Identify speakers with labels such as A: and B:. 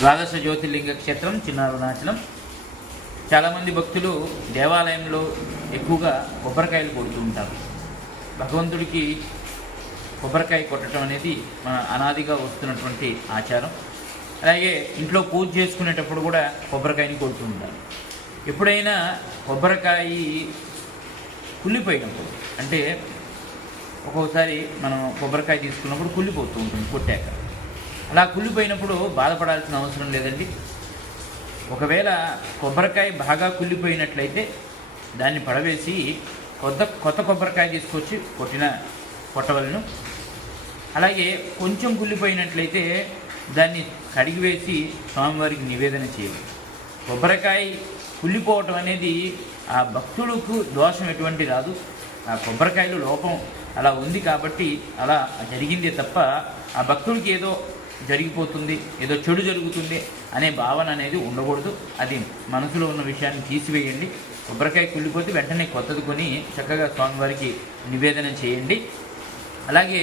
A: ద్వాదశ జ్యోతిర్లింగ క్షేత్రం చిన్న అరుణాచలం. చాలామంది భక్తులు దేవాలయంలో ఎక్కువగా కొబ్బరికాయలు కొడుతూ ఉంటారు. భగవంతుడికి కొబ్బరికాయ కొట్టడం అనేది మన అనాదిగా వస్తున్నటువంటి ఆచారం. అలాగే ఇంట్లో పూజ చేసుకునేటప్పుడు కూడా కొబ్బరికాయని కొడుతూ ఉంటారు. ఎప్పుడైనా కొబ్బరికాయ కుళ్ళిపోయినప్పుడు అంటే ఒక్కొక్కసారి మనం కొబ్బరికాయ తీసుకున్నప్పుడు కుళ్ళిపోతూ ఉంటుంది కొట్టాక. అలా కుళ్ళిపోయినప్పుడు బాధపడాల్సిన అవసరం లేదండి. ఒకవేళ కొబ్బరికాయ బాగా కుళ్ళిపోయినట్లయితే దాన్ని పడవేసి కొత్త కొత్త కొబ్బరికాయ తీసుకొచ్చి కొట్టిన కొట్టవలను అలాగే కొంచెం కుళ్ళిపోయినట్లయితే దాన్ని కడిగివేసి స్వామివారికి నివేదన చేయాలి. కొబ్బరికాయ కుళ్ళిపోవటం అనేది ఆ భక్తులకు దోషం ఎటువంటి రాదు. ఆ కొబ్బరికాయలు లోపం అలా ఉంది కాబట్టి అలా జరిగిందే తప్ప ఆ భక్తుడికి ఏదో జరిగిపోతుంది ఏదో చెడు జరుగుతుంది అనే భావన అనేది ఉండకూడదు. అది మనసులో ఉన్న విషయాన్ని తీసివేయండి. కొబ్బరికాయ కుళ్ళిపోతే వెంటనే కొత్తది కొని చక్కగా స్వామివారికి నివేదన చేయండి. అలాగే